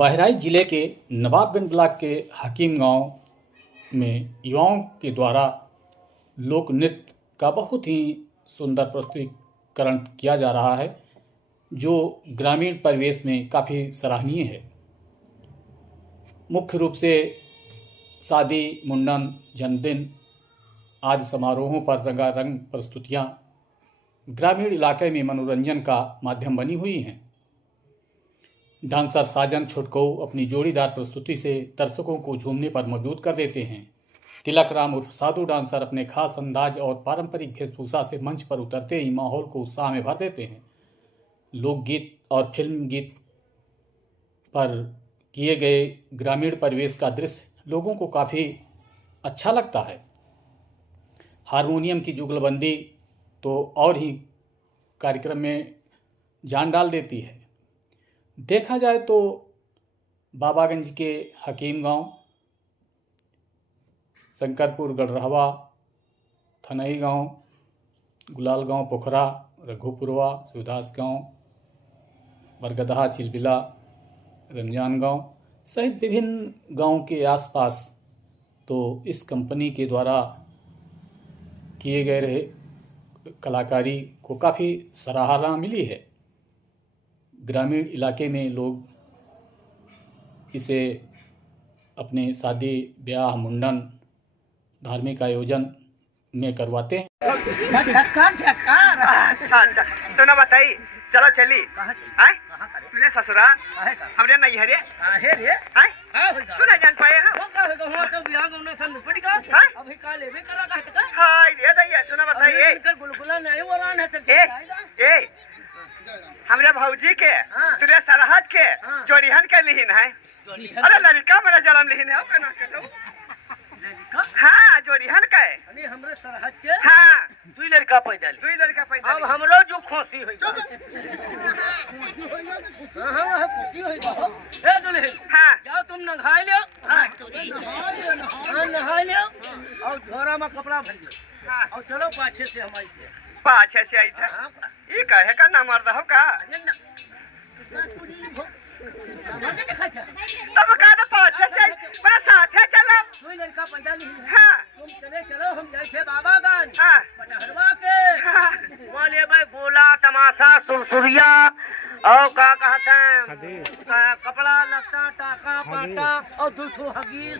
बहराइच जिले के नवाबगंज ब्लॉक के हकीम गांव में युवाओं के द्वारा लोक नृत्य का बहुत ही सुंदर प्रस्तुतिकरण किया जा रहा है, जो ग्रामीण परिवेश में काफ़ी सराहनीय है। मुख्य रूप से शादी, मुंडन, जन्मदिन आदि समारोहों पर रंगारंग प्रस्तुतियाँ ग्रामीण इलाके में मनोरंजन का माध्यम बनी हुई हैं। डांसर साजन छुटको अपनी जोड़ीदार प्रस्तुति से दर्शकों को झूमने पर मजबूर कर देते हैं। तिलक राम उर्फ साधु डांसर अपने खास अंदाज और पारंपरिक वेशभूषा से मंच पर उतरते ही माहौल को उत्साह में भर देते हैं। लोकगीत और फिल्म गीत पर किए गए ग्रामीण परिवेश का दृश्य लोगों को काफ़ी अच्छा लगता है। हारमोनियम की जुगलबंदी तो और ही कार्यक्रम में जान डाल देती है। देखा जाए तो बाबागंज के हकीम गांव, शंकरपुर गढ़रहवा, थनई गांव, गुलाल गांव पोखरा, रघुपुरवा, शिवदास गांव, बरगदहा, चिलबिला, रमजान गांव सहित विभिन्न गांव के आसपास तो इस कंपनी के द्वारा किए गए रहे कलाकारी को काफ़ी सराहना मिली है। ग्रामीण इलाके में लोग इसे अपने शादी, ब्याह, मुंडन, धार्मिक आयोजन में करवाते हैं। अच्छा, सुना बताई, चलो चली आए तूने ससुरा हमरे नहीं है रे आए तू नहीं जान पाए तो बियाह गौना सन पड़ी का अभी का लेवे करा का हाय रे दैया सुना बताइए गुलगुला नहीं वाला है तो ए हमरे भौजी के तुरे सरहद के जोड़िहन के लिहिन है। अरे लड़का मेरा जन्म लिहिन है कहना के हाँ जोड़िहन का है अरे हमरे सरहद के हाँ दुई लड़का पैदा अब हमरो जो खुशी होई हां खुशी होई ए दुल्हन हाँ जाओ तुम नहाई लियो नहाई लियो और झोरा में कपड़ा भर लियो और चलो पाछे से हमारी पाछे से आई था ये कहे का ना मर्द हो का तब का तो पाछे से मेरे साथ है चलो कोई लड़का पैदा नहीं हाँ तुम चलो हम जाए थे बाबागंज हाँ पटहरवा के वहाँ ले भाई गोला तमाशा सुरसुरिया और का कहते हैं कपड़ा लत्ता टाका पाटा और दूठो हगीज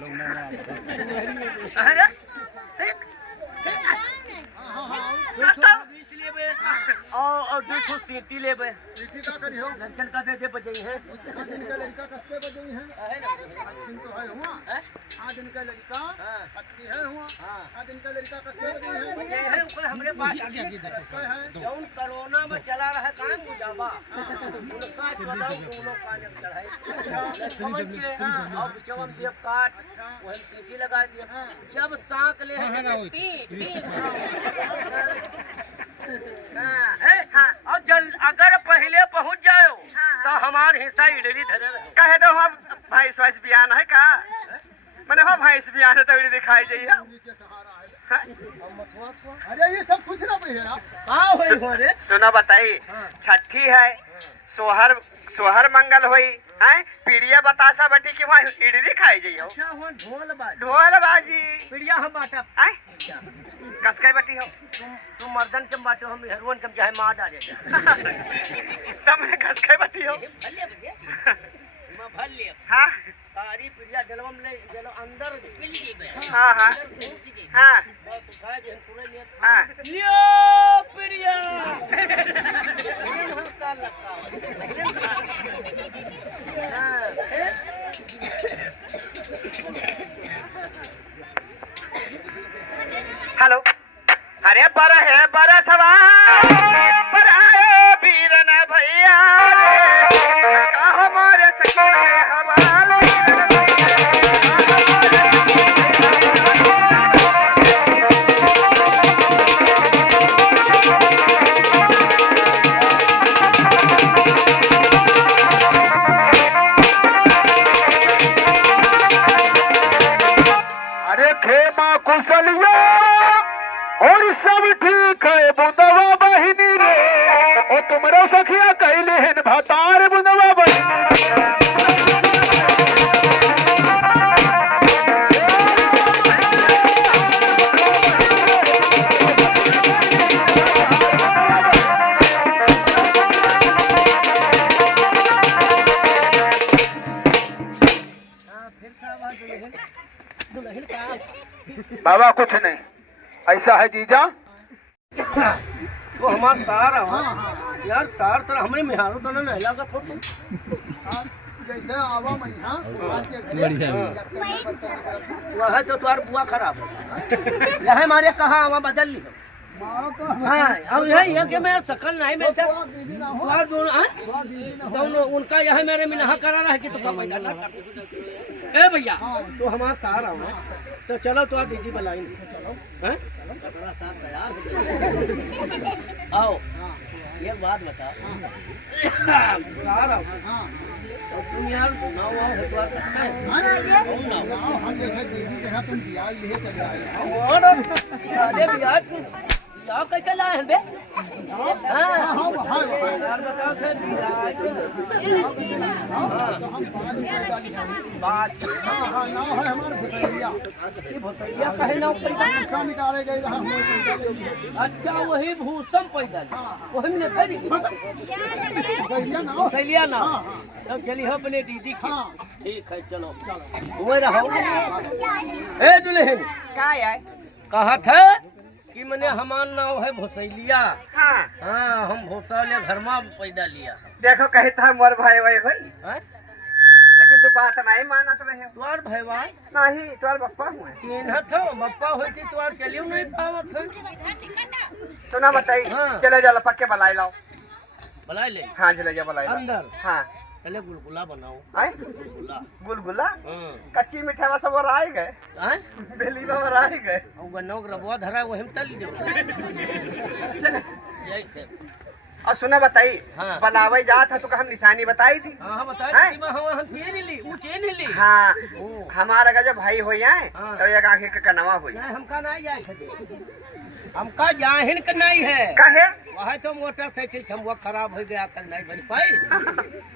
और दूठो सीटी ले बे सीटी का करियो लड़कन का दे बजाई है दिन का लड़का कसके बजाई है दिन तो है हुआ आज दिन का लड़का अच्छी है हुआ आज दिन का लड़का कसके बजाई है ऊपर हमरे पास जौन कोरोना में चला रहा काम मुजाबा उनका चलाओ दोनों काजम चढ़ाई समझ के और बिचवन देव काट वही सीटी लगा दिया जब सांक ले और जल अगर पहले पहुंच जाओ तो हमारे हिस्सा इडली धरे कहे दो हम भैंस वैस बियान है का मैंने हो भैंस बियान है तो इडली दिखाई जाइए। अरे ये सब कुछ ना पहले सुना बताई छठी है सोहर मंगल हुई है पीड़िया बतासा बटी की वहाँ इडली खाई जाइए ढोल बाजी पीड़िया हम बाटा आए कसके बटी हो तुम मर्दन के बाटो हम हेरोइन के चाहे मार डाले तुम कसके बटी हो भल ले हाँ सारी पीड़िया जलवम ले जलो अंदर पिल जी में हाँ हाँ हाँ बस उठाए जे पूरे लिए हाँ लियो पीड़िया हंसा लगता हेलो अरे बर सवार पर आए वीरन भैया हमारे सके हवाले अरे खेमा कुशलिया और सब ठीक है बुंदवा बहिनी रे ओ तुमरो सखिया कहले हन भतार बुंदवा बहिनी दुल्हन का बाबा कुछ नहीं, ऐसा है जीजा। तो हमार सार यार, सार तो हमरे मिहारो तो नहीं लागत हो तुम जैसे आवा मैं वह तो तुम्हार बुआ खराब हो यह हमारे कहा आवा बदल ली हाँ अब यही है कि मैं शकल नहीं मिलता तुम्हार दोनों उनका यह मेरे में नहा करा रहा है कि तो कम पैदा ना ए भैया तो हमारा सार आओ तो चलो तो दीदी बुलाई चलो आओ एक बात बता सार आओ तुम यार नाव आओ हरिद्वार तक है हम जैसे दीदी के हाथ तुम बियाह लिए चले आए और अरे बियाह कैसे लाए हैं बे हाँ यार बताओ सर बात हाँ नाव है हमारे भुतैया कहे नाव पैदा निकाले गए अच्छा वही भूसम पैदा वही में खरी सैलिया ना तब चली हो अपने दीदी की ठीक है चलो घूमे रहो ए दुल्हन का है कहा था कि मैंने हमार नाव है भोसैलिया हाँ हाँ हम भोसौले घर में पैदा लिया देखो कही था मोर भाई भाई भाई हैं? लेकिन तू बात नहीं मानत रहे तुआर भैया नहीं तुम्हारे बप्पा हुए चिन्हत हो बप्पा होती तुआर चलियो नहीं पावत है सुना बताई हाँ। चले जाओ पक्के बलाई लाओ बुला ले हाँ चले जाओ बलाई लाओ अंदर हाँ पहले गुलगुला बनाओ आए गुलगुला गुलगुला हाँ कच्ची मिठाई सब राय गए हैं? बेली में राय गए और गन्नों का रबुआ धरा वही में तल दो यही से और सुना बताई हाँ। बलावे जात है तो हम निशानी बताई थी हाँ बताए हैं? कि हम चीन ली वो चीन ली हाँ ओ। हमारा का जब भाई हो जाए हाँ। तो एक आंखें का कनवा हो जाए नहीं हमका नहीं जाए हमका जाहिन का नहीं है कहे वह तो मोटरसाइकिल छमुआ खराब हो गया कल नहीं बन पाई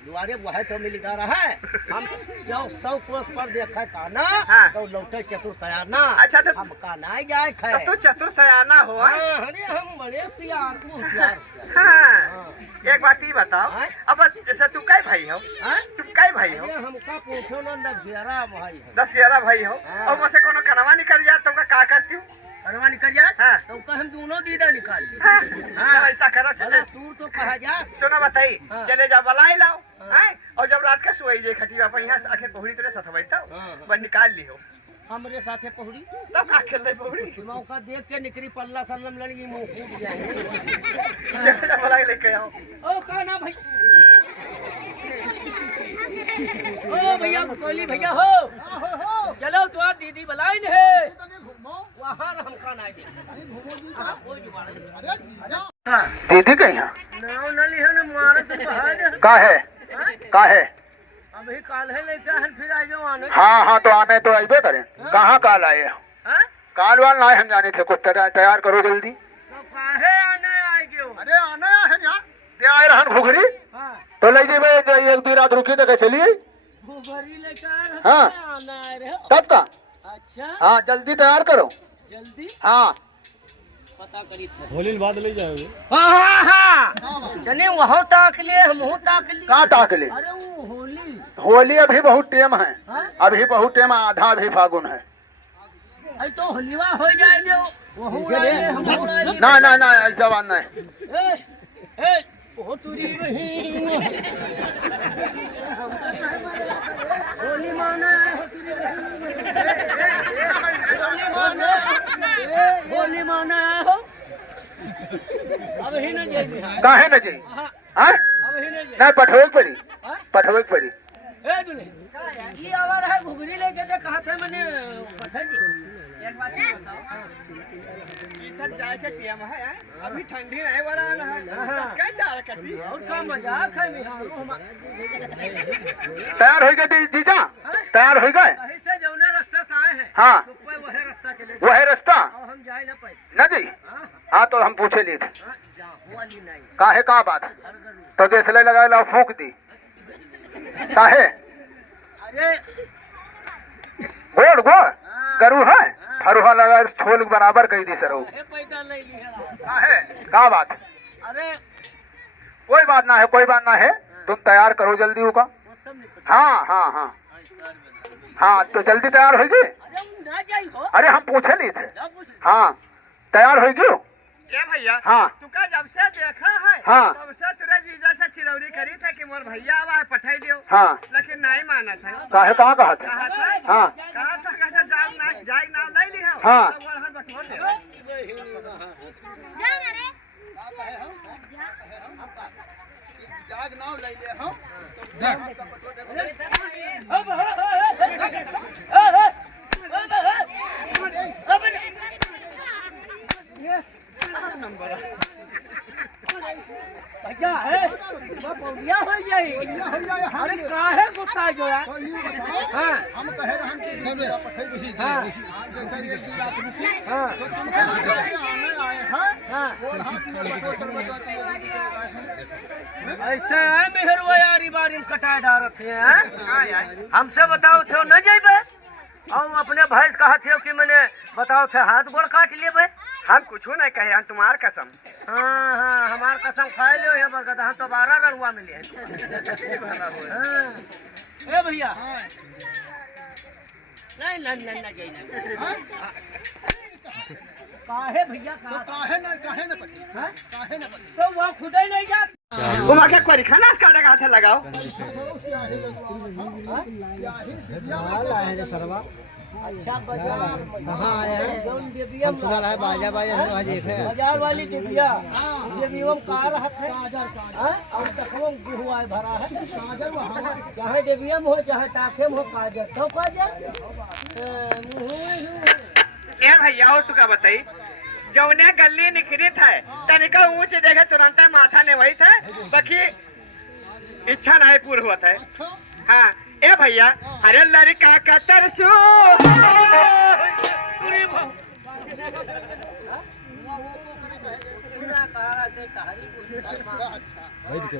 दुआरे वह तो मिल गा रहा है हम जो 100 कोस पर देखा था ना हाँ। तो लौटे चतुर सयाना अच्छा तो हमका नहीं जाए थे तू चतुर सयाना हो हाँ, अरे हम बड़े सियार को होशियार हाँ हाँ। एक बात ही बताओ हाँ? अब जैसे तू कई भाई हो हाँ? तुम कई भाई हो अरे हमका पूछो ना 10-11 भाई है 10-11 भाई हो हाँ। और मुझसे कोनो कनवा निकल जाए तो का करती हूँ करवा निकल जाए हाँ। तो का हम दोनों दीदा निकाल ली हाँ। हाँ। तो ऐसा करो चले भला सूर तो कहा जा सुना बताई हाँ। चले जाओ बलाई लाओ हाँ। हैं और जब रात के सोई जे खटिया पर यहाँ आखिर पहुड़ी तेरे साथ बैठा हाँ। बस निकाल ली हो हमरे साथे पहुड़ी तब का खेल रही पहुड़ी मौका देख के निकरी पल्ला सल्लम लड़गी मुंह फूट जाएंगे चले बलाई लेके आओ ओ का ना भाई ओ भैया भसोली भैया हो चलो तुम्हार दीदी बुलाई है वहाँ हमका नहीं दे कोई जुगाड़ नहीं दीदी के यहाँ नाव न लिहो न मारे तो बहाद का है अभी काल है लेके हन फिर आ जाओ आने हाँ तो आने तो अबे करें कहाँ काल आए हाँ? काल वाल ना हम जाने थे कुछ तैयार करो जल्दी। तो काहे आने आए क्यों अरे आना है यार दे आए रहन घुघरी हाँ तो ले जेबे एक दो रात रुकी तो चलिए घुघरी लेके आए हो, हाँ। आना आए रहे हो। तब का अच्छा हाँ जल्दी तैयार करो जल्दी हाँ पता करी होली बाद ले जाओगे हाँ हाँ हाँ जने वहाँ ताक ले हम ताक ले कहाँ ताक ले अरे वो होली होली अभी बहुत टेम है हाँ? अभी बहुत टेम आधा अभी फागुन है अरे तो होलीवा हो जाए जो वहाँ उड़ाए हम उड़ाए ना ऐसा बात नहीं ए बहुत दूरी रही होली माना है होली माना है हो अब ही न जाए काहे न जी हाँ हाँ अब ही न जाए नहीं पठोक पड़ी हाँ? पठोक पड़ी ए दुल्हे ये आवार है घुघरी लेके तो कहा था मैंने पठाई दी एक बात ये बताओ ये सब जाए के टीएम है अभी ठंडी नहीं बड़ा ना है कसका जा रखती और का मजाक है बिहार में हमारा तैयार हो गए जीजा तैयार हो गए कहीं से जौने रास्ते से आए हैं हाँ तो कोई वह रास्ता चले वह रास्ता और हम जाए ना पाए न जी हाँ हाँ तो हम पूछे लिए थे हाँ जा वाली नहीं काहे का बात हर गरू तो देसले लगा ला फूक दी काहे अरे गोड़ करू है फरुहा लगा छोल बराबर कही दी सरो ए पैसा नहीं लिया काहे का बात अरे कोई बात ना है कोई बात ना है तुम तैयार करो जल्दी होगा वो सब निकल हाँ हाँ हाँ हाँ तो जल्दी तैयार हो गए अरे ना जाई हो। अरे हम पूछे नहीं थे। ना पूछ। हाँ तैयार हो गयो? क्या भैया? हाँ। तू का जब से देखा है हाँ। तब से तेरे जीजा से चिरौरी करी था कि मोर भैया आवा है पठाई दियो। हाँ। लेकिन नहीं माना था। काहे कहाँ कहा था? कहा था? हाँ। कहा था कहता जाग नाम ले ली है। हाँ। तो बोल हम बटोर ले। जाग नाव ले ले हम भैया है पौड़िया हो जाई। अरे काहे गुस्सा जो है? हाँ हम कहे रहन कि जीजा पठाई दी। हाँ जैसे ये दी रात रुकी हाँ तो तुम आने आए हैं हाँ बोल हम तीनों बटोर कर बता ऐसे है मेहरवा यारी बारी कटाए डारत है। हमसे बताओ थे न जेबे और अपने भैंस कहा थे कि मैंने बताओ थे हाथ गोड़ काट लेबे। हम कुछ नहीं कहे हम तुम्हार कसम। हाँ हाँ हमार कसम खाए लो है बरकत हम तो 12 रनुआ मिले हैं। हाँ। ए भैया नहीं नहीं नहीं नहीं जाइए काहे भैया तो काहे न पटी हाँ? काहे न पटी तो वह खुद ही नहीं जात। तुम आके कोई खाना का हाथ लगाओ। अच्छा कहाँ आया है? हम सुना रहा है बाजा बाजा है आज एक है बाजार वाली डिबिया डिबिया कहाँ रहत है? हाँ? और तकवों हुआ है भरा है। चाहे डिबिया में हो चाहे टाखे में हो काजर तो काजर ए भैया और तू का बताई जौने गली निकली था तनिका ऊंच देखे तुरंत माथा ने वही था बाकी इच्छा नहीं पूर्ण हुआ था। हाँ ए भैया अरे लड़का का तरसू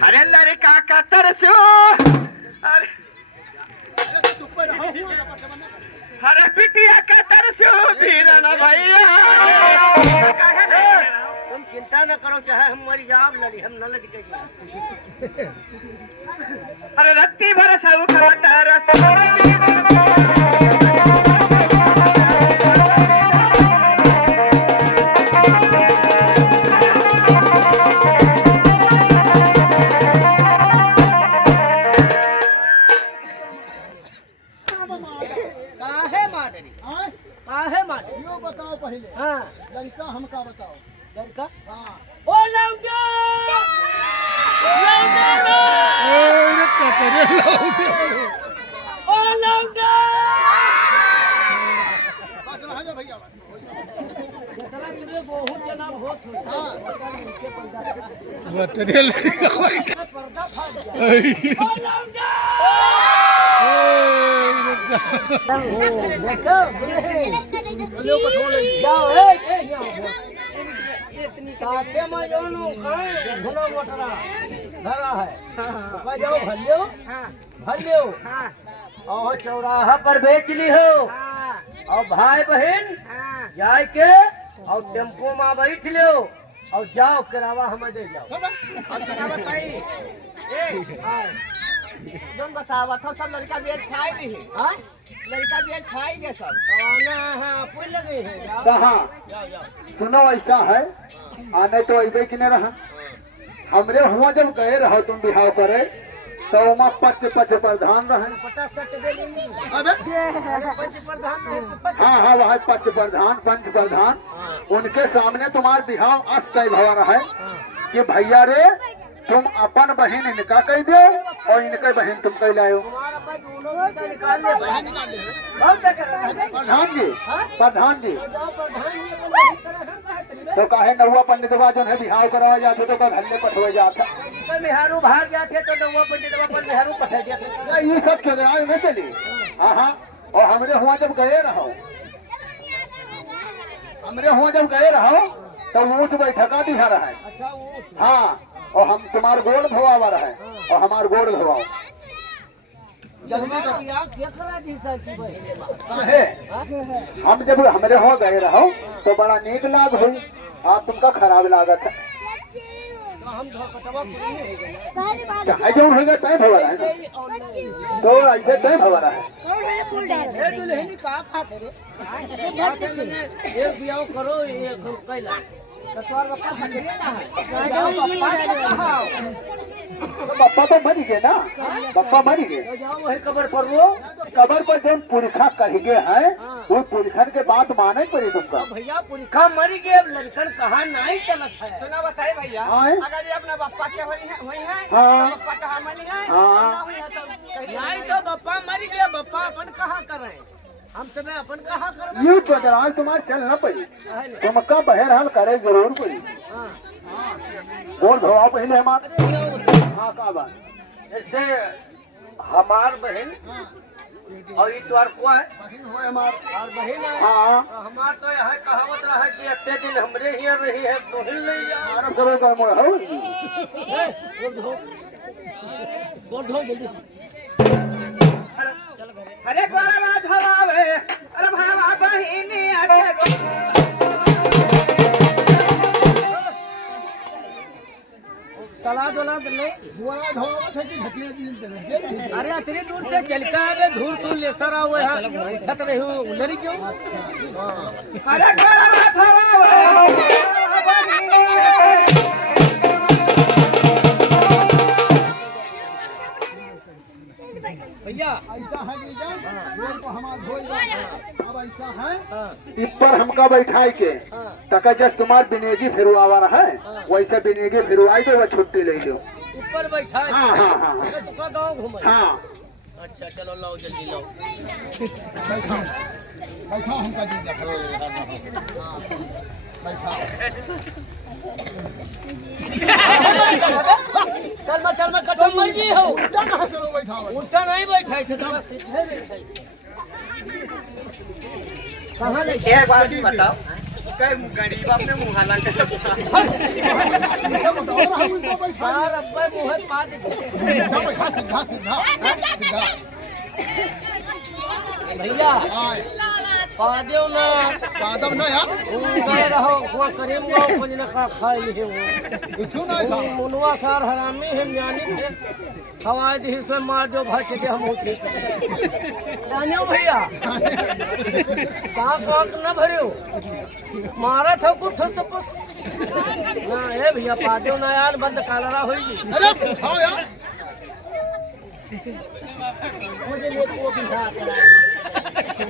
अरे लड़का का तरसू अरे पिटिया का तरसू बीरन भैया। तुम चिंता न करो चाहे हम मरी जाब लड़ी हम न लड़ी कहीं। अरे रत्ती भर सब तरस काहे माडरी काहे माडरी यो बताओ पहले हाँ लड़का हमका बताओ लड़का हाँ ओ लौंडा ओ लौंडा बस रह जा भैया जतरा तुझे बहुत जना बहुत हो पर्दा फाड़ गया ओ लौंडा देखो बोलो को छोड़ जाओ ए इतनी काटे में जोनो घनो मोटरा धरा है का जाओ भलियो और चौराहा पर बेच ली हो और भाई बहन जाए के और टेम्पो में बैठ लो और जाओ किरावा हमें दे जाओ। तुम बतावा तो सब लड़का बेच खाए भी है। हाँ लड़का बेच खाएंगे सब। कवाना हाँ पुल लगे हैं जाओ कहाँ? जाओ जाओ सुनो ऐसा है आने तो ऐसे कि नहीं रहा हमरे हुआ जब गए रहो तुम बिहाव करे तो वहाँ पच प्रधान रहे। पचास सच दे लेंगे पंच प्रधान हाँ हाँ वहाँ पच प्रधान पंच प्रधान उनके सामने तुम्हार बिहाव अस्तय भवा रहा है कि भैया रे तुम अपन बहन इनका कह दो और इनके बहन तुम कह लाओ। हमारा भाई दोनों का निकाल ले बहुत कर रहा है प्रधान जी प्रधान जी जाओ प्रधान जी को नहीं तरह हम बात करें तो काहे नहुआ पंडितवा जो है बिहाव करवा जाते तो घल्ले पठवे जाता तो बिहारू भाग जाते तो नौवा पंडितवा पर बिहारू पठा जाते ये सब चुनाव में चली। हाँ हाँ और हमरे हुआ जब गए रहो तो ऊँच बैठका दिखा रहा है। अच्छा वो हाँ और हम तुम्हार गोड़ धोवा रहा है और हमार गोड़ धोवाओ जल्दी क्या करा दी सर की भाई काहे हम जब हमरे हो गए रहो तो बड़ा नीक लाग हुई आप तुमका खराब लागत है। हम धोकटवा पूरी हो गए चाहे जो होगा तय भवारा है ना। तो ऐसे तय भवारा है। ए दुल्हनी का खाते रे एक बियाह करो एक कैला कतवार बप्पा खाते ना है तो बप्पा तो मर गए ना, बप्पा मर गए। तो जाओ वही कब्र पर वो कबर पर जो पुरखा कह गए हैं वो पुरखन के बात माने पड़ी तुमका। भैया पुरखा मरी गए लड़कन कहाँ नहीं चलत है सुना बताए भैया, हाँ। अगर ये अपना बप्पा के वही है हाँ। तो बप्पा कहाँ मनी है हाँ। नहीं तो बप्पा मरी गया बप्पा अपन कहाँ कर रहे हैं हम तुम्हें अपन कहाँ कर रहे यू चदराल तुम्हारे चल न पड़ी तुमका बहरहाल करे जरूर पड़ी। बोल भवा पहले हमारे हाँ का बात जैसे हमार बहन और ये तो को है और बहन है हाँ हमार तो यह कहावत रहा है कि अत्ते दिन हमरे ही रही है तो हिल नहीं आराम करो कर मोड़ हो बोल दो जल्दी अरे बड़वा धरावे अरे भवा बहिनी ऐसे सलाद वलाद नहीं हुआ धोवा थे कि ढकले दिन दे। अरे इतनी दूर से चल के आवे धूल धूल ले सर आओ यहाँ छत रही हूँ उधरी क्यों अरे बड़वा धरावे भैया ऐसा है कि जान बोल को हमार धोई अब ऐसा है इस पर हमका बैठाई के तक जस तुम्हार बिनेगी फिर आवा रहा है वैसे बिनेगी फिर आई तो वह छुट्टी ले लो। ऊपर बैठा है हाँ हाँ हाँ तुका गाँव घूमे हाँ अच्छा चलो लाओ जल्दी लाओ बैठा बैठा हमका दिन बैठा चल मैं कटो मर्जी हो कहाँ चलो बैठा उल्टा नहीं बैठा है कहाँ ले एक बात बताओ कई गरीब अपने मुँह हालांकि बाहर अब्बे मुँह पा दे बैठा सीधा सीधा सीधा भैया पा दो ना पादम ना यार गए रहो वहाँ करीम गाँव कुछ न खाए लिए कुछ ना था मुनवा सार हरामी है ज्ञानी थे हवाई दी से मार दो भच दे हम उठे जानियो भैया सांप वाप न भरियो मारा था कुछ ठस पस ना ए भैया पा दो ना यार बंद कालरा होई अरे हाँ यार मुझे ये को बिठा करा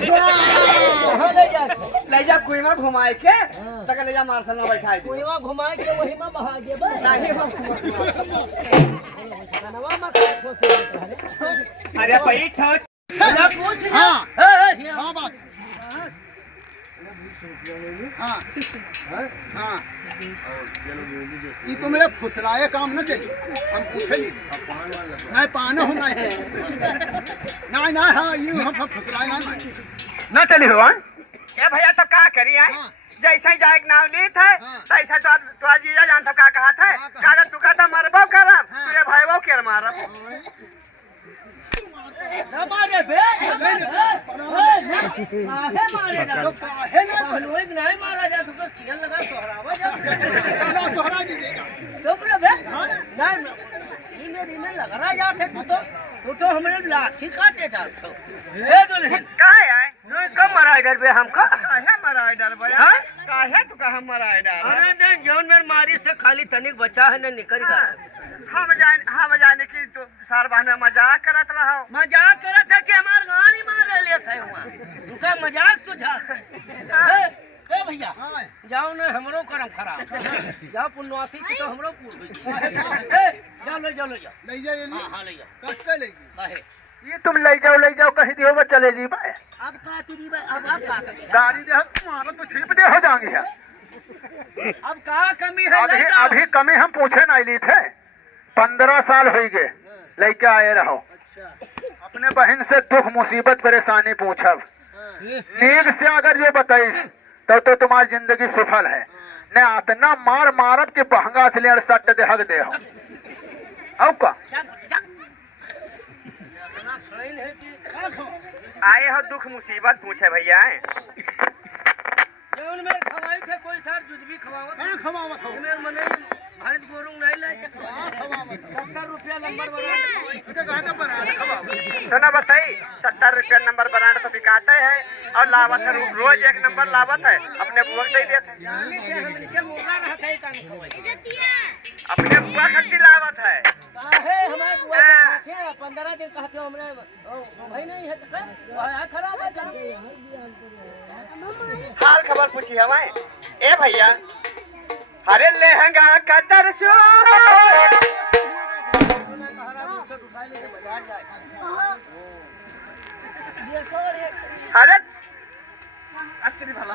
कहाँ ले जा ले जा कुई में घुमाए के तक ले जा मार्शल में बैठाए दे। कोई वहाँ घुमाए के वही में बहा दे बस नहीं हो कनवा में काय खोसे अरे बैठ ना पूछ ना हाँ। हाँ हाँ बात हाँ हाँ ये तो मेरे फुसलाए काम न चाहिए हम पूछे नहीं पाना हो नहीं नहीं हाँ ये हम फुसलाए नहीं ना चली हो ए भैया तो का करी है हाँ। जैसे ही जाए नाम ली थे हाँ। तैसा तो जीजा जान तो का कहा था हाँ, कहा। कागज तुका तो मरबो करब हाँ। तुरे भाईबो के मारब ना मारे बे काहे मारेगा तो काहे ना कहलोई नहीं मारा जा तो किया लगा सोहरावा जा काला सोहरा दीजिएगा चुप रे बे नहीं इन्हें लग रहा जाते तू तो हमने लाठी काटे डालतो ए दुल्हन काहे आए कब मरा इधर बे हमका काहे मरा इधर बे हां काहे तू कहां मरा इधर अरे नहीं जौन मेरे मारी से खाली तनिक बचा है न निकल गया हम जाने की तो सार बहन मजाक करत रहो मजाक करत है कि हमार गाड़ी मार ले थे वहां उनका मजाक सुझात है ए भैया जाओ ना हमरो करम खराब जाओ पुण्यवासी की तो हमरो पूर ए जाओ ले जाओ ले जाइए हां ले जाओ कस के ले बाहे ये तुम ले जाओ कहीं दियो वो चले जी भाई अब का तुरी अब आप का करेंगे? गाड़ी दे मारो तो छिप दे हो जाएंगे यार। अब का कमी है अभी ले जाओ अभी कमी हम पूछे नहीं ली थे 15 साल हो गए लेके आए रहो अपने बहन से दुख मुसीबत परेशानी पूछब नींद से अगर ये बताइस तो तुम्हारी जिंदगी सफल है न इतना मार मारब के बहंगा से ले सट दे हक दे हो औ का आए हो दुख मुसीबत पूछे भैया उनमें खवाई थे कोई सर दूध भी खवावत कहाँ खवावत हो उनमें मने भैंस गोरू नहीं ले के कहाँ खवावत हो 70 रुपया नंबर बना तुझे कहाँ का बना खवावत सुना बताई 70 रुपया नंबर ब्रांड तो बिकाते है और लावत है रोज एक नंबर लावत है अपने बुआ दे देते हमने के मुर्गा रहता है कान खवाई अपने बुआ खट्टी लावत है काहे हमारे बुआ के खाते 15 दिन कहते हो हमने भाई नहीं है तो वह खराब है हाल खबर पूछी हमें ए भैया अरे लहंगा का तरसो अरे अतरी भला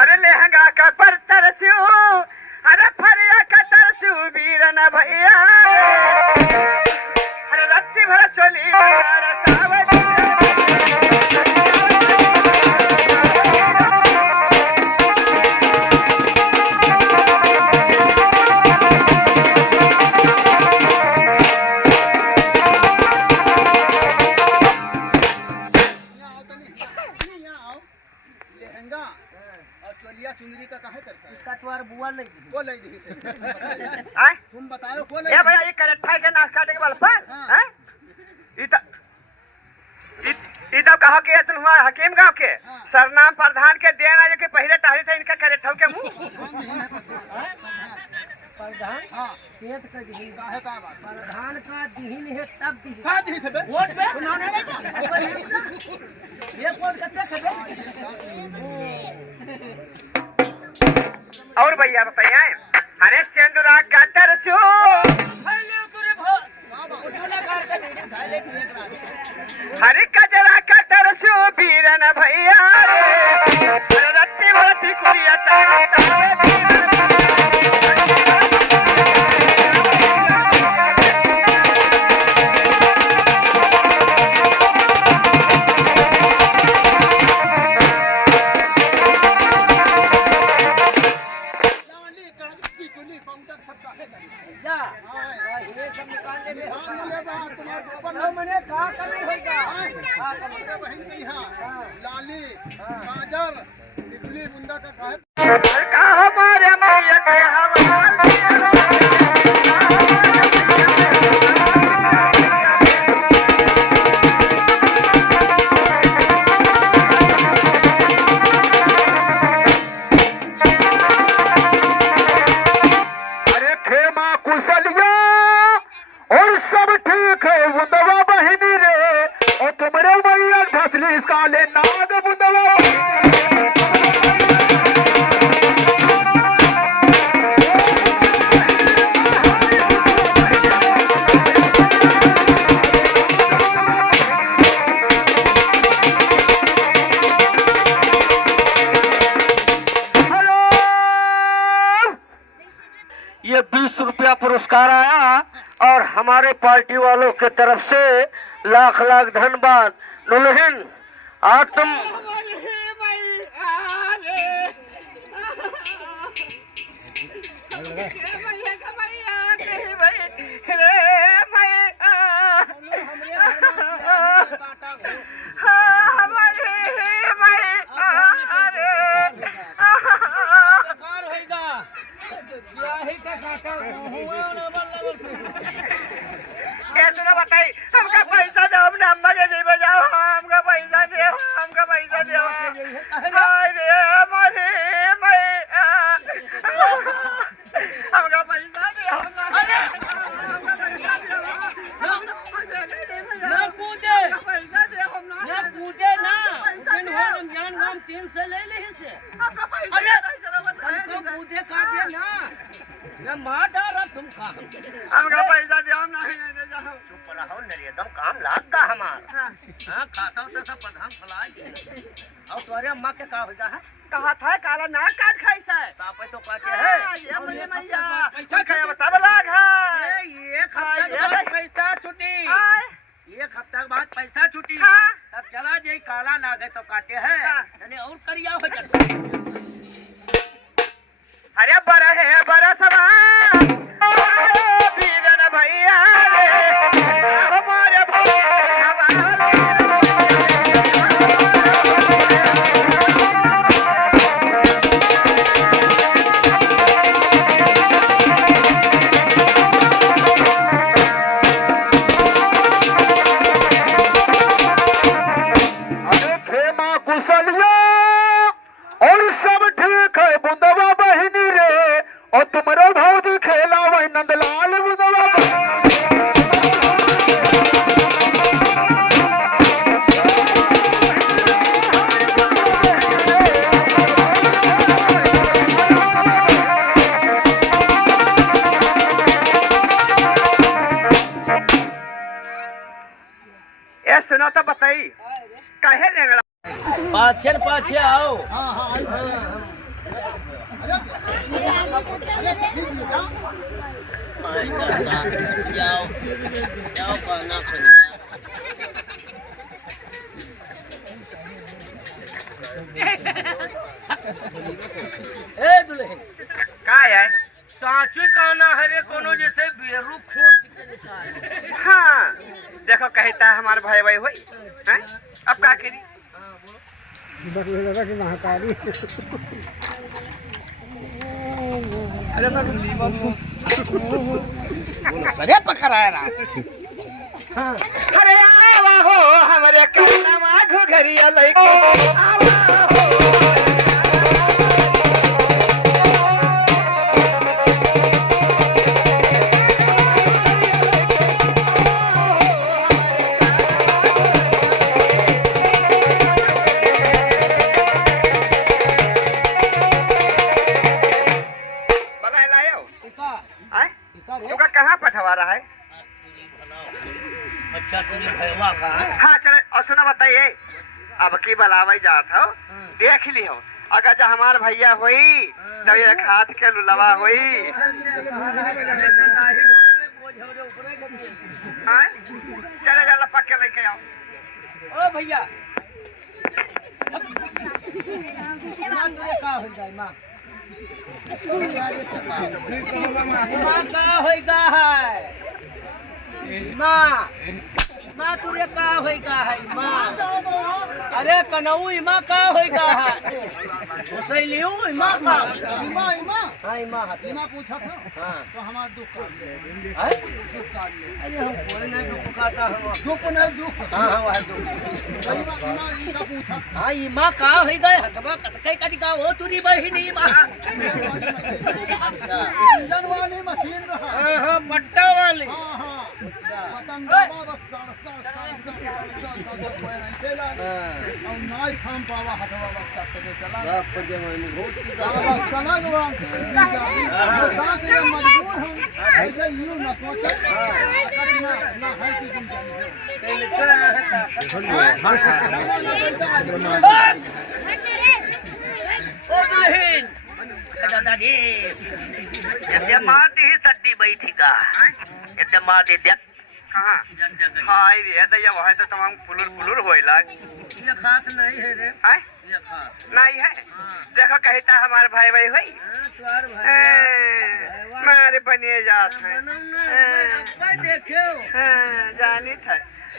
अरे लहंगा का पर तरसो अरे फरिया का तरसो वीरन भैया अरे रत्ती भर चली सावरी लहंगा और चोलिया चुंदरी का काहे तरसा कटवार बुआ ले को ले दी से आय तुम बताओ को ले ए भैया ये करठा के नाश काटे के बल पर हैं ई तब कहा के तुम हुआ हकीम गांव के सरनाम प्रधान के देना जो के पहले टहरी थे इनका करठा के मुंह प्रधान हां सेठ का दिही काहे का बात प्रधान का दिहीन है तब दिही हां दी से बे वोट पे ना ना ये कौन कत्ते खदे और भैया बताइए हरिश्चंद्र का तरसो पहले पूरे उठोला कार का मीटिंग खाले पिए करा हरि कजरा का तरसो वीरन भैया रे रत्ती भरती कुरिया तारा जा ये सब निकालने में मैंने कहा कमी होगा बहन की हां लाली गाजर टिकली बुंदा का काहे का हमारे मैया के अरे खेमा कुशलिया और सब ठीक है बुंदवा बहिनी रे और तुम्हारे भैया फसली इसका ले नाद बुंदवा ये 20 रुपया पुरस्कार आया और हमारे पार्टी वालों के तरफ से लाख लाख धन्यवाद दुल्हन आज तुम कैसे ना बताई हमका पैसा दो हमने अम्मा के जी बजाओ हमका पैसा दो हमका पैसा दो हाय रे हमारे मैं हमका पैसा दो ना कूदे पैसा दो हम ना कूदे ना दिन हो रमजान गाम 3 से ले ले से हमका पैसा अरे दो बताइए हमको कूदे का दे ना ये मार रहा तुम का हमका पैसा दो हम नहीं दे जाओ चुप रहो नरेदम काम लागता हमारा हां खाता तो सब प्रधान फलाई और तुम्हारे अम्मा के का होगा है कहा था काला ना काट खाई सा सापे तो काटे है ये बोले मैया पैसा खाया बता लाग है एक हफ्ता के बाद पैसा छुट्टी एक हफ्ता के बाद पैसा छुट्टी हाँ। तब चला जाई काला ना गए तो काटे है हाँ। यानी और करिया हो जाता अरे बड़ा है बड़ा सवा बीरन भैया रे हमारे भैया भौजी खेला वही नंदलाल बुधवा ए सुनो तो बताई काहे लेंगड़ा पाछे पाछे आओ हाँ हाँ आई अरे ठीक है जा जाओ जाओ कहना ए दुल्हन का है सांची कहना है रे कोनो जैसे बेरू खोस के निकाल हाँ देखो कहता है हमारे भाई भाई हुई हैं अब का करी अरे पकड़ा रहा अरे आवा हो हमारे कहना घुघरिया लइके आवा हो तुका कहाँ पठवा रहा है अच्छा तुम भैया का हाँ चले और सुना बताइए अब की बलावे जात हो देख ली हो अगर जो हमार भैया हुई तो ये हाथ के लुलवा हुई हाँ? चले जा पक के लेके आओ ओ भैया माँ तुझे का हो जाए माँ माँ का होएगा है माँ माँ तुझे का होएगा है माँ अरे कनऊ माँ का होएगा है उसैलियो माँ का इमा इमा हाँ माँ इमा पूछा था हाँ तो हमारा दुख काट ले हैं? दुख काट ले अरे हम कोई नहीं दुख कहता है दुख नहीं दुख हाँ हाँ वह दुख इमा इमा इनका पूछा हाँ ये माँ का हो गए हकबा कतकई कदी का हो तुरी बहिनी माँ इंजन वाली मशीन रहा हाँ हाँ पट्टा वाली हाँ हाँ अच्छा पतंग बाबा बस चला और नाई खाम पावा हटवा बस सब चला बाप जवानी बहुत की बस चला गवा कहां से मजबूर हम ऐसे यूं न सोचा ना है कि तुम ओ दुल्हन दादाजी ये माँ दी सड्डी बैठी का ये माँ दे देख कहाँ हाँ ये दैया वहाँ तो तमाम पुलुर पुलुर होइला ये खास नहीं है रे आय ये खास नहीं है देखो कहता हमारे भाई भाई हुई हाँ तुम्हार भाई मारे बनिए जात है बनना देखो जानी था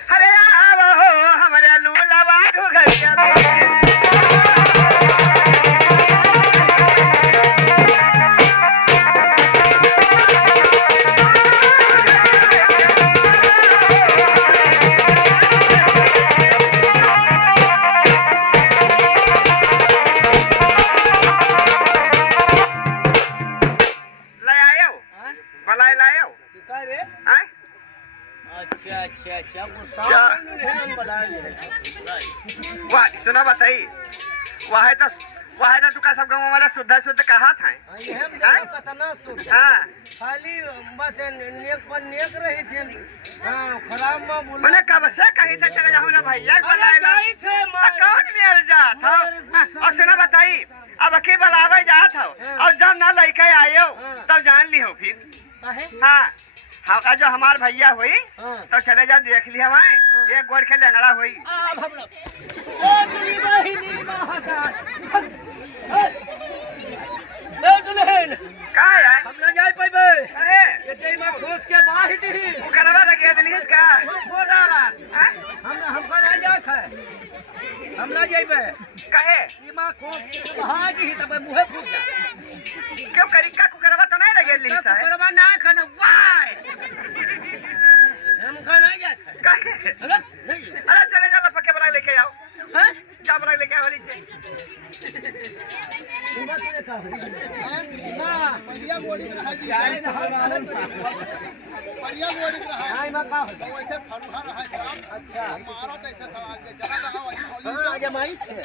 अरे आवा हो हमारे लूला बागो घरिया अच्छा वो सामान है हम बनाए वाह सुना बताई वह तो तुका सब गाँव वाला शुद्ध शुद्ध कहा था ये हम देखो कितना सुन हाँ खाली बस नेक पर नेक रही थी हाँ खराब माँ बोला मैंने कब से कहीं था चले जाऊँ ना भैया कौन मेरे जात हो और सुना बताई अब की बलावे जात हो और जब ना लड़के आए हो तब जान ली हो फिर हाँ हाँ जो हमार भैया हुई तो चले जाओ देख लिया वहाँ एक गोड़ के लंगड़ा हुई का है हम ना जाए पाइबे अरे ये तेरी माँ खोस के बाहर ही दी वो करवा लगे दिल्ली इसका हम को नहीं जात है हम ना जाइबे कहे ये माँ खोस के बाहर दी तब मुँह फूट जा क्यों करिका को करवा तो नहीं लगे दिल्ली सा करवा ना खाना वाई हम का नहीं जात है कहे नहीं अरे चले जा लपके बना लेके आओ हैं क्या बना लेके आओ से तुम बात नहीं का बढ़िया बॉडी में रहा जी चाय ना बढ़िया गोड़ी रहा है चाय में का वैसे फरुहा रहा है साहब अच्छा हमारा कैसे सवाल के चला रहा वही होली हाँ जमाई थे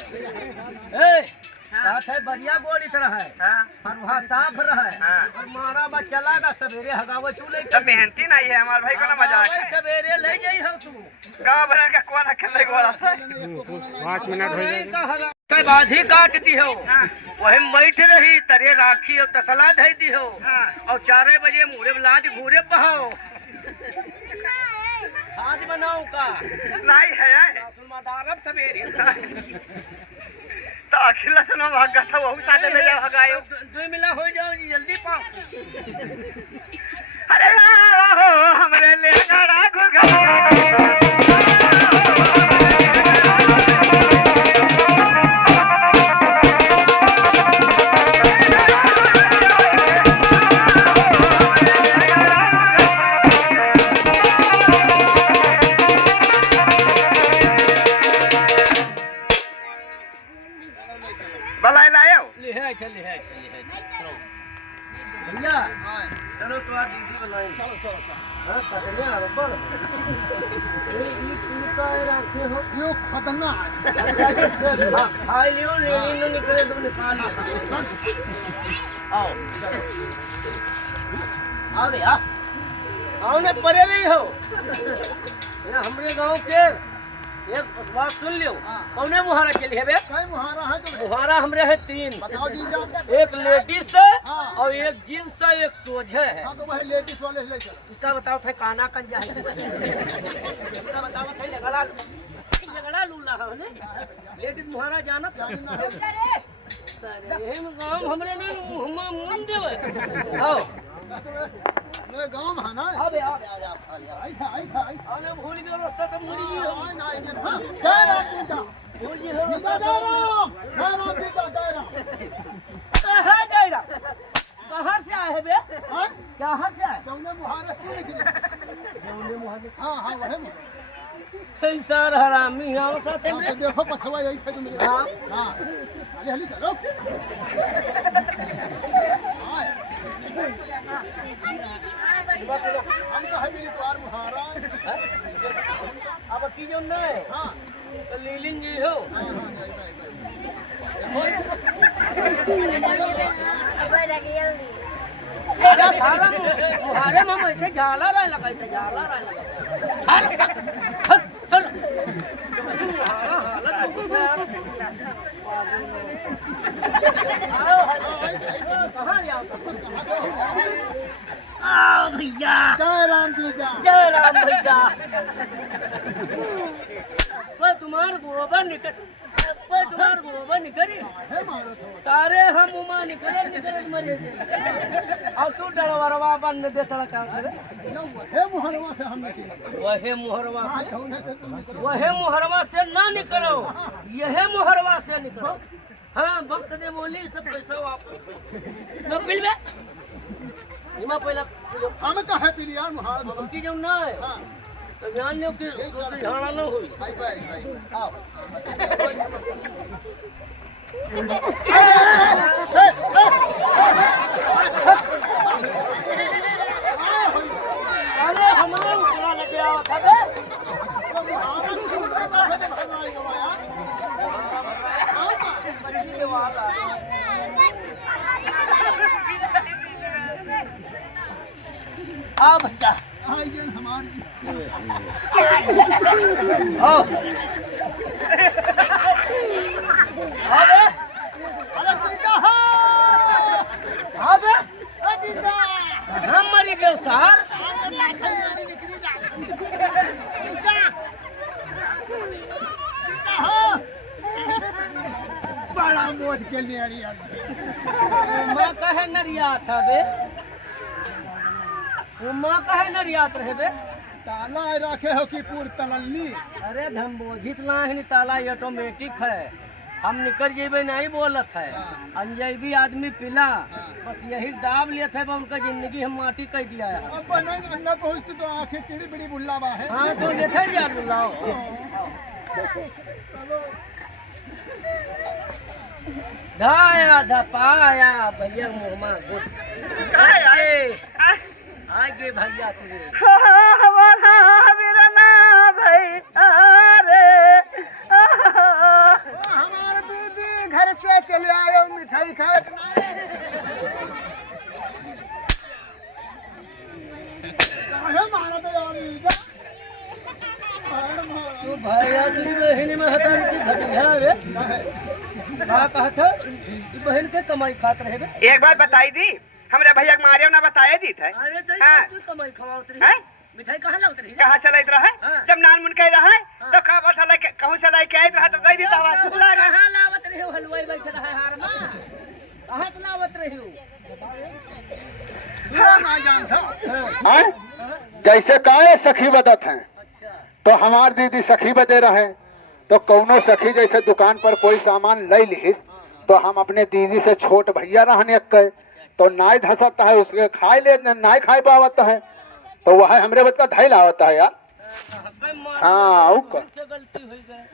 ए साथ है बढ़िया गोली तरह है फरुहा साफ रहा है और मारा बा चलागा सवेरे हगावे तू ले सब मेहनती नहीं है हमारे भाई को ना मजाक है सवेरे ले जाई हम तू गाँव भर का कौन खेलने को वाला था 5 मिनट हो गए कई बाधी काट दी हो वही बैठ रही तरे राखी और तसला धई दी हो और 4 बजे मुरे लाद घूरे बहाओ आज बनाऊ का नहीं है सुनमादारब सवेरे तो अखिल सुनो भाग गया था वही साथे ले जा भगायो 2 मिला हो जाओ जल्दी पास अरे हमरे ले गड़ा घुगा बलाई लायो ले है भैया चलो तो आज दीदी बनाई चलो चलो हां कटने आ बोल ये पूरा रखे हो यो खतरनाक खाई लियो ले निकले तुम निकाल आओ आओ दे आओ ने परे नहीं हो ये हमरे गांव के एक बात सुन लियो कौने मुहारा चली है बे कई मुहारा है तो मुहारा हमरे है 3 बताओ जीजा एक लेडीज है और एक जींस है एक सोझे है हां तो वही लेडीज वाले ले चलो इतना बताओ थे काना कंजा है इतना बताओ थे झगड़ा लूला है ने लेडीज मुहारा जानत अरे हम गांव हमरे ने हम मुंह देवे आओ मेरे गांव में है ना अबे आ आई था आने भूल गए रास्ता तो मुड़ी जी हो आई ना हां जय राम जीजा भूल जी हो जीजा जय राम जीजा जय राम कहां जाएगा कहां से आए है बे हां कहां से आए जौने मुहारा क्यों निकले जौने मुहारे हां वही कैसा हरामी आओ साथे तो देखो पछवा यही थे तुम हां हां हली चलो हम तो है मेरी द्वार मुहारा अब की जो न है हां तो लीलिन जी हो अरे फारम मुहारे में ऐसे झाला रह लगा ऐसे झाला रह लगा आओ भैया जय राम जीजा जय राम भैया वो तुम्हार गोबर निकली है मारो तो सारे हम उमा निकले मरे अब तू डरवरवा बन दे सड़का है मुहरवा से हम निकले वहे मुहरवा हां जौने से तुम निकले वहे मुहरवा से ना निकलो यह मुहरवा से निकलो हाँ वक्त दे बोली सब पैसा वापस न पिलबे इमा पहला हम का है पिरियार मुहारा हमकी जो ना है हां तो ध्यान लो कि झाड़ा न हुई आई भाई आओ अरे हमारा उतरा लगे आवा था बे आ बच्चा हमारी आओ अबे अरे जीजा अबे ए जीजा हम मरी गए सार बड़ा मोद के लिए मैं कहे नरिया था बे माँ कहे नरियात रहे बे ताला रखे हो कि पूर तलल्ली अरे धम्बोजित ना है ताला ऑटोमेटिक है हम निकल जेबे नहीं बोलत है अनजैबी आदमी पिला बस यही दाब लिए थे उनका जिंदगी हम माटी कह दिया है अब नहीं अंडा पहुंचती तो आंखें टेढ़ी बड़ी बुल्लावा है हाँ तो लेते जा लाओ धाया धपाया भैया मुहमा गुट आगे भैया तेरे हमारे दीदी घर से चले आयो मिठाई खाए तो भैया तेरी बहन में हतारी की घटिया रे का कहत ई बहन के कमाई खात रहे बे एक बात बताई दी हमरे भैया के मारे ना बताए दी थे अरे तो हाँ। तू कमाई खवात रही हैं? मिठाई कहां लावत रही कहाँ से लाइत रहे हाँ। जब नान मुन कह रहा है तो कहाँ बता ला कहूँ से लाई के आए रहा तो कह दी तो आवाज सुन लगा कहां लावत रही हो हलवाई बैठ रहा है हार में कहां से लावत रही हो हैं? जैसे काहे सखी बदत हैं तो हमार दीदी सखी बदे रहे तो कौनो सखी जैसे दुकान पर कोई सामान ले लिहिस तो हम अपने दीदी से छोट भैया रहने के तो नाई धसता है उसके खाए ले नाई खाए पावत है तो वह हमरे बद का धैल आवता है यार हाँ ऊ से गलती हुई गए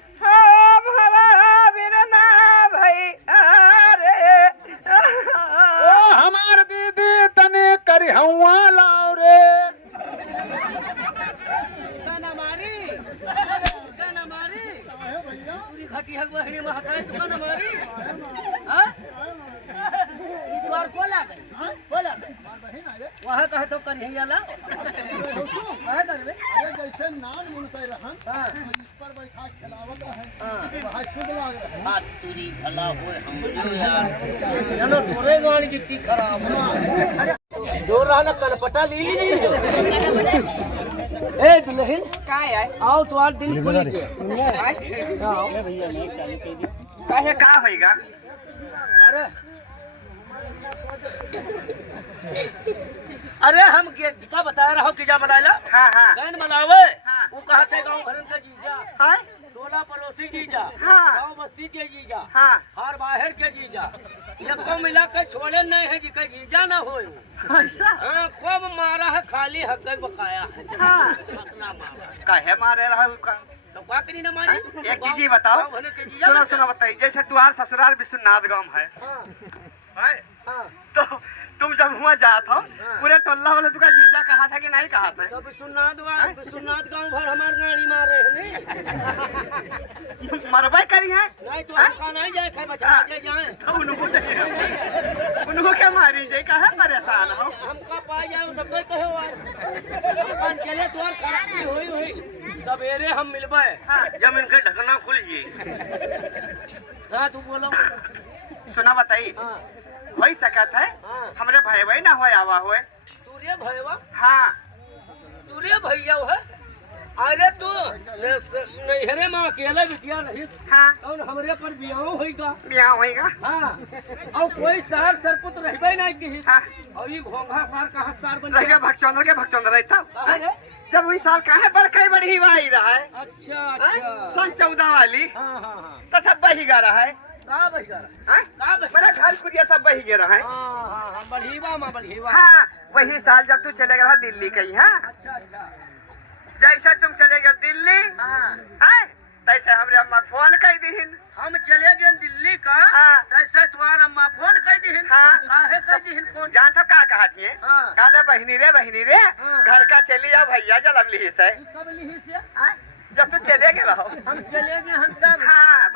ओ हमार दीदी तने करिहवा लाओ रे काना मारी पूरी घटी हक बहनी में हटाई तो काना मारी हां ई तोर को लागल बोला वहां कहे तो कन्हैया ला कहे करबे अरे जैसे नान मुन कह रहन हां इस पर बैठा खिलावत रहे हां वहाँ शुद्ध लाग रहे बात तुरी भला होए हम यार जानो तोरे गाड़ी गिट्टी खराब जो रहना कनपटा ली नहीं ए दुल्हन का है आओ तो आज दिन खुल गया आओ काहे का होएगा अरे अरे हम क्या बता रहा हूँ कि जा बनाला हाँ हाँ कैन मनावे हाँ। वो कहते गांव भरन का जीजा हाँ टोला पड़ोसी जीजा हाँ। गांव बस्ती के जीजा हाँ हर बाहर के जीजा ये को मिला के छोड़े नहीं है कि कहीं जीजा ना हो ऐसा हाँ खूब मारा है खाली हक बकाया है हाँ हकला मारा काहे मारे रहा का तो क्या करी ना मारी एक चीज बताओ गाँव भरन के जीजा सुनो बता। सुनो बताइए जैसे तुम्हार ससुराल विश्वनाथ गांव है हाँ हाँ तो तुम जब हुआ जात हो पूरे टोल्ला वाले तुका जीजा कहा था कि नहीं कहा था तो विश्वनाथ गांव भर हमार गाड़ी मारे है नहीं मरबे करी है नहीं तो हम कहाँ नहीं जाए खाए बचा के जाए तो उनको क्या मारी जाए कहा परेशान हो हमका पाई जाए तब कोई कहे दुकान चले तो खराबी हुई सवेरे हम मिलबे जब इनके ढकना खुल जाए हाँ तू बोलो सुना बताइए हाँ हो सकत है हाँ हमरे भाई भाई ना हो आवा हुए तूरे भैया हाँ तूरे भैया है अरे तू नहरे में अकेला बिटिया रही हाँ और हमरे पर बियाह होगा ब्याह होएगा हाँ और कोई सार सरपुत रहबे नहीं की हाँ और ये घोंघा सार कहाँ सार बन रहेगा भगचौंदर के भगचौंदर रहता कहाँ रे? जब वही साल कहा बड़ कई बड़ी वाई रहा है अच्छा अच्छा सन 14 वाली हाँ हाँ हाँ तो सब बही गा रहा है कहाँ भैया हाँ? कहाँ भैया मेरा घर कुरिया सब बही गे रहा है हाँ हाँ हाँ बढ़ीवा माँ बढ़ीवा हाँ वही साल जब तू चले गया दिल्ली कहीं हाँ अच्छा अच्छा जैसे तुम चले गए दिल्ली हाँ हाँ तैसे हमरे अम्मा फोन कर दीहिन हम चले गए दिल्ली का हाँ। तैसे तुम्हार अम्मा फोन कर दीहिन हाँ। काहे कर दीहिन फोन जान तो का कहा थी हाँ। कहते बहनी रे हाँ। घर का चली जा भैया जलम ली से कब ली से जब तू चले गए रहो हम चले गए हम तब हाँ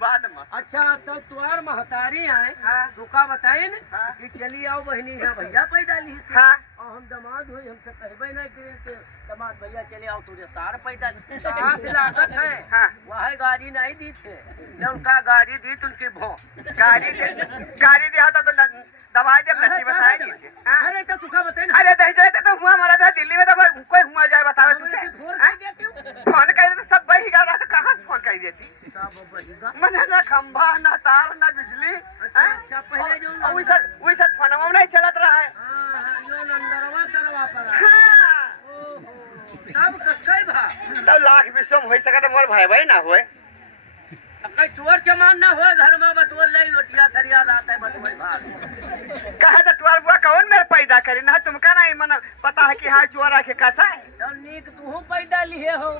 बाद में अच्छा तो तुम्हार महतारी आए हाँ। रुका बताए न हाँ। कि चली आओ बहनी यहाँ भैया पैदा ली से हाँ और हम दामाद हुई हमसे कहबे नहीं कि दामाद भैया चले आओ तुझे सार पैदा कहाँ से लागत है हाँ। वह गाड़ी नहीं दी थे न उनका गाड़ी दी तो उनकी भौ गाड़ी दिया होता तो दवाई दे नहीं बताए नहीं थे हाँ। अरे तो तुझा बताए ना अरे दही जाए तो हुआ हमारा जो दिल्ली में तो कोई हुआ जाए बतावे तुझे फोन हाँ? कर देती हूँ फोन कर तो सब बही गा रहा तो कहाँ से फोन कर देती सब बढ़ेगा मने ना खंभा ना तार ना बिजली हाँ? अच्छा पहले जो वैसा फोनवा नहीं चलत रहा है हाँ हाँ जो नंदरवा तरवा पर हाँ। ओहो सब कक्कई भा तब लाख विश्व हो सका तो मोर भाई भाई ना होए कई चोर चमान ना हो घर में बटुअल नहीं लोटिया थरिया लाता है बटुअल भाग कहा तो तुआर बुआ कौन मेरे पैदा करी ना तुमका नहीं मन पता है कि हाँ चोरा के कैसा है तो नीक तू पैदा लिए हो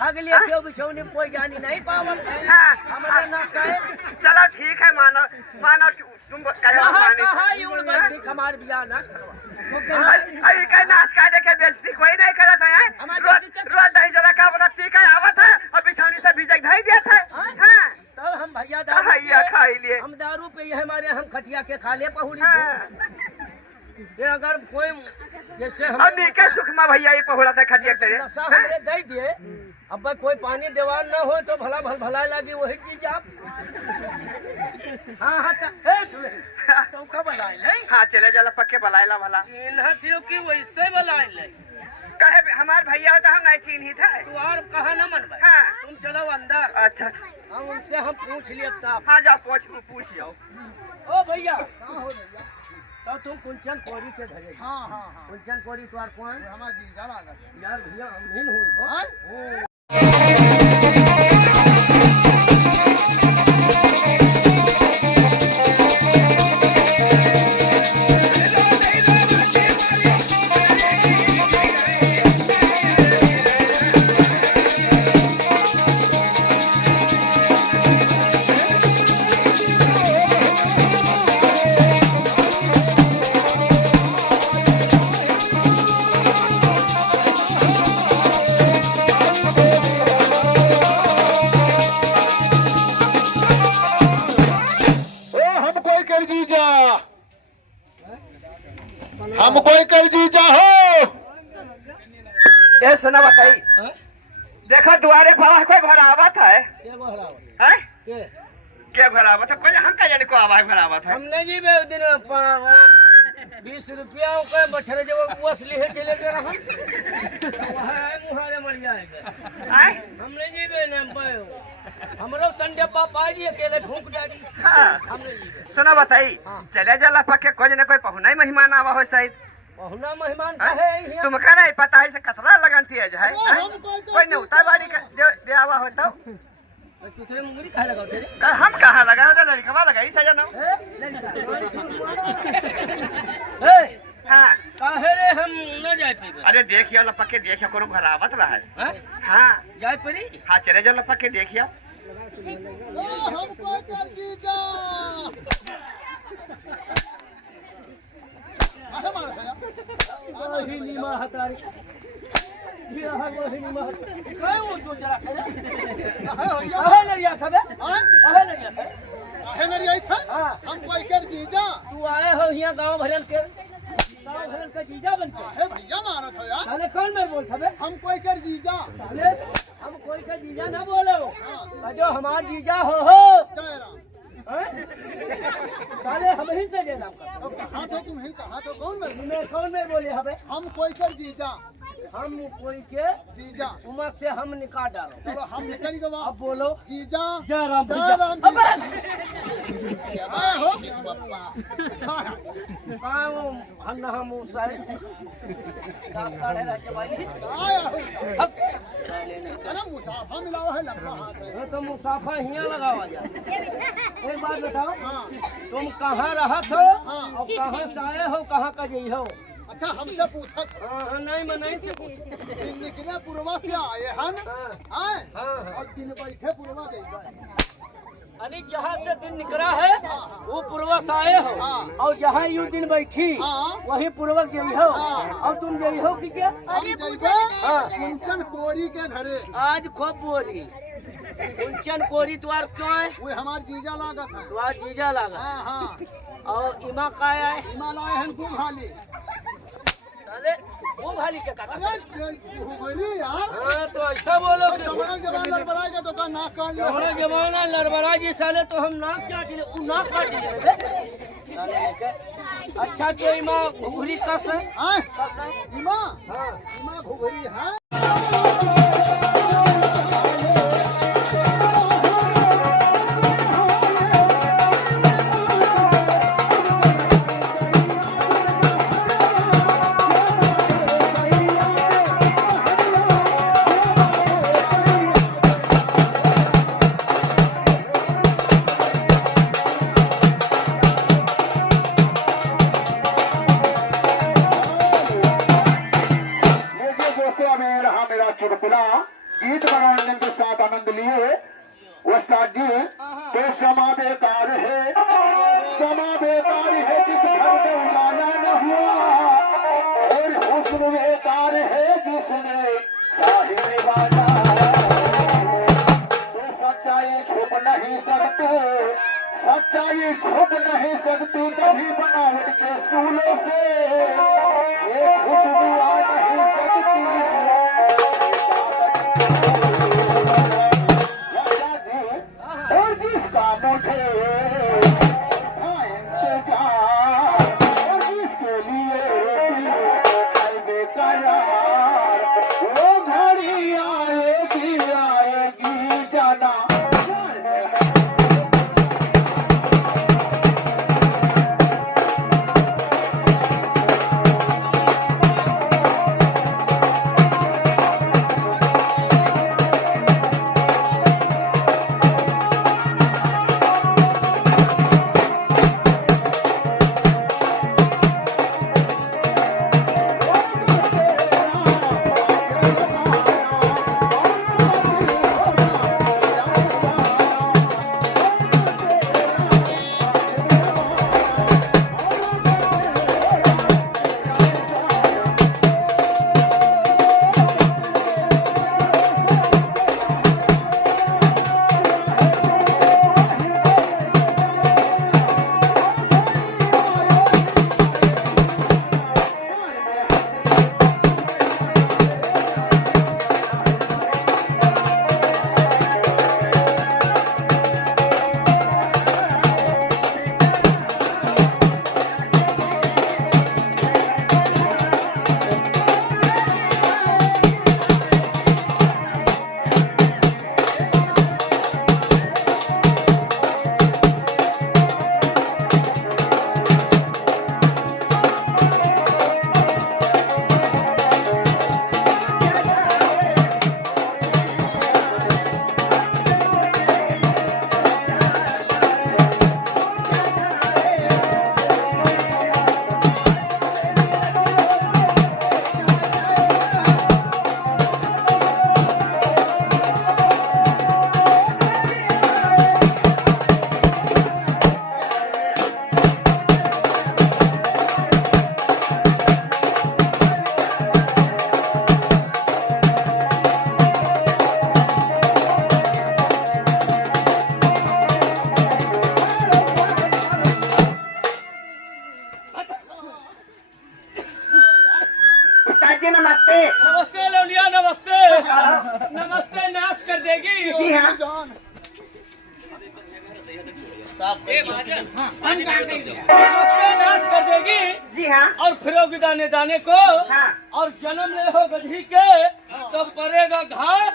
खा के लिए क्यों बिछौनी में कोई जानी नहीं पावत है हाँ। हमारा नक्शा है चलो ठीक है मानो मानो तुम कहाँ ये उड़ गई थी हमारे बियाह ना अरे कहीं नाच काटे के बेइज्जती कोई नहीं करता है रोज दही जरा का बना पी के आवत है और बिछौनी से भिजक धई दिया था हां तब हम भैया भैया खा लिए हम दारू पे ये हमारे हम खटिया के खा ले पहुड़ी हाँ। ये अगर कोई जैसे हम और नीके सुखमा भैया ये पहुड़ा था खटिया के नशा हमरे दे दिए अब भाई कोई पानी देवान न हो तो भला भला लगी वही चीज आप हाँ हाँ तो कब बनाए नहीं हाँ चले जाला पक्के बलायला भला चिन्ह कि वैसे बनाए नहीं कहे हमार भैया तो हम नहीं चिन्ही था तू और कहा न मन भाई हाँ। तुम चलो अंदर अच्छा हम उनसे हम पूछ लिए तब हाँ जा पूछ जाओ ओ भैया तो तुम कुंचन कोरी के घरे हाँ हाँ हाँ कुंचन कोरी तुम्हार कौन हमारा जीजा लागत यार भैया हम नहीं हुई हाँ? हो हम कोई कर जीजा हो ये सुना बताई हाँ? देखो दुआरे पर कोई घर आवत है के बहराव हैं? के क्या घर आवत है कोई हम का जाने को आवाज घर आवत है हमने जी बे दिन 20 रुपया के बछड़े जब बस लिए चले गए हम वहां मुहारे मर जाएगा हैं? हमने जी बे न हमरो संडे पापा जी अकेले फूंक डाली हाँ। हमने जी बे सुना बताई हाँ। चले जाला पक्के कोई न कोई पहुना मेहमान आवा हो शायद पहुना मेहमान हैं? कहे यहाँ तुमका नहीं पता है से कतरा लगनती है हैं? हम कोई न उतार बाड़ी का दे आवा हो तो तुतरे मुंगरी कहे लगाओ तेरे हम कहाँ लगाए तो लड़कवा लगाई सजना हाँ काहे रे हम न जाए पे अरे देखियो लपके देखियो कोनो घर आवत रहा है हैं हाँ जाए परी हाँ चले जाओ लपके देखियो हमको कर जीजा अरे मार भैया रोहिणी मां हतारी ये हा रोहिणी मां काय वो जो जरा काहे लड़िया था बे काहे लड़िया था काहे नरियाई था हां हम कोई कर जीजा तू आए हो यहाँ गांव भरन का जीजा बन के काहे भैया मारा था यार साले कौन मेरे बोल था बे हम कोई कर जीजा साले हम कोई का जीजा ना बोलो जो हमार जीजा हो जय राम हैं? साले हम ही से लेना अब कहाँ थे तुम हिन कहाँ थे कौन मेरे मैं कौन मेरे बोले हबे हम कोई कर जीजा हम कोई के जीजा उमर से हम निकाल डालो चलो हम निकल गए अब बोलो जीजा जय राम जय भैया राम अबे जय हो किस बप्पा कहाँ वो हन्ना हम उसाए डॉक्टर है राजा भाई आया हो अब अरे मुसाफा मिलाओ है लंबा हाथ है ये तो मुसाफा हियाँ लगावा जा एक बात बताओ हाँ तुम कहाँ रहा हो हाँ। और कहाँ से आए हो कहाँ का जई हो अच्छा हमसे पूछा था हाँ नहीं मैं नहीं से पूछ निकले पुरवा से आए हैं हाँ आए हाँ और दिन बैठे पुरवा गई अरे जहाँ से दिन निकला है वो पूर्वक आए हो और जहाँ यू दिन बैठी हाँ। वही पूर्वक गई हो और तुम गई हो कि क्या हम जइबे हाँ। कुंचन कोरी के घरे आज खूब बोली कुंचन कोरी तुम्हार क्यों है वो हमार जीजा लागत है तुम्हार जीजा लगा हाँ हाँ और इमा का है हिमालय है खूब हाली साले वो भाली के काका अरे भूगोली यार हाँ तो ऐसा बोलो कि जमाना जमाना लड़बड़ाई के दुकान नाक काट लिया हमारे जमाना लड़बड़ा जी साले तो हम नाक काट ले वो नाक काट ले साले लेके अच्छा तो इमा घुघरी कस है आए कस है हिमा हाँ हिमा भूगोली है मेरा चुटकुला गीत मनोरंजन के साथ आनंद लिए उस्ताद जी। तो समा बेकार है, समा बेकार है जिस घर में उजाला न हुआ, और हुस्न बेकार है जिसमें साहिब वाला। तो सच्चाई छुप नहीं सकती, सच्चाई छुप नहीं सकती कभी बनावट के सूलों से, ये खुशबू आ नहीं सकती। और जिसका मुझे इंतजार, और जिसके लिए बेकरार, वो घड़ी आएगी आएगी जाना। नमस्ते। नमस्ते लौंडिया, नमस्ते नमस्ते। नाश कर देगी। जी हाँ। नमस्ते नाश कर देगी। जी हाँ। और फिरोगी दाने दाने को। हाँ। और जन्म ले हो गधी के तो पड़ेगा घास।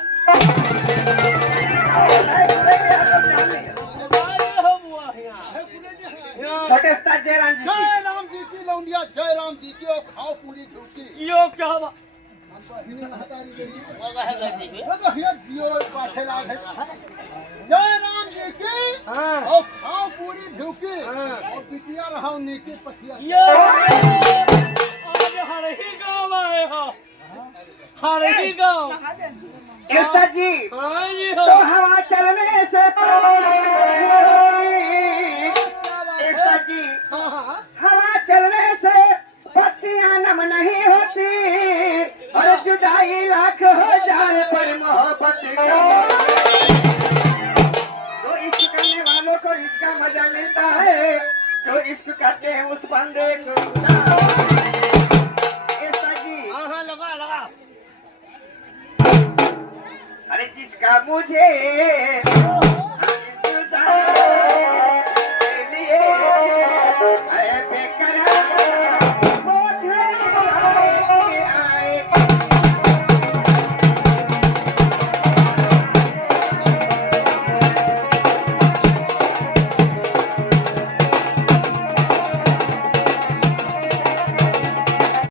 छोटे उस्ताद जयराम जी की। जय राम जी की लौंडिया, जय राम जी की। और खाओ पूरी ढूंढी यो क्या हुआ? जियो पाठे लाल है। जय राम जी की। हाँ। और खाओ पूरी ढूंढी। और पिटिया रहा नीचे पथिया। यो आज हर ही गाँव आए हो, हर ही गाँव। उस्ताद जी। हाँ जी तो हो। हवा चलने से उस्ताद जी, हवा चलने से पत्तियां नम नहीं होती, और जुदाई लाख हो जाए पर मोहब्बत तो इश्क करने वालों को इसका मजा मिलता है, जो इश्क करते हैं उस बंदे को। उस्ताद जी। हाँ लगा लगा। अरे जिसका मुझे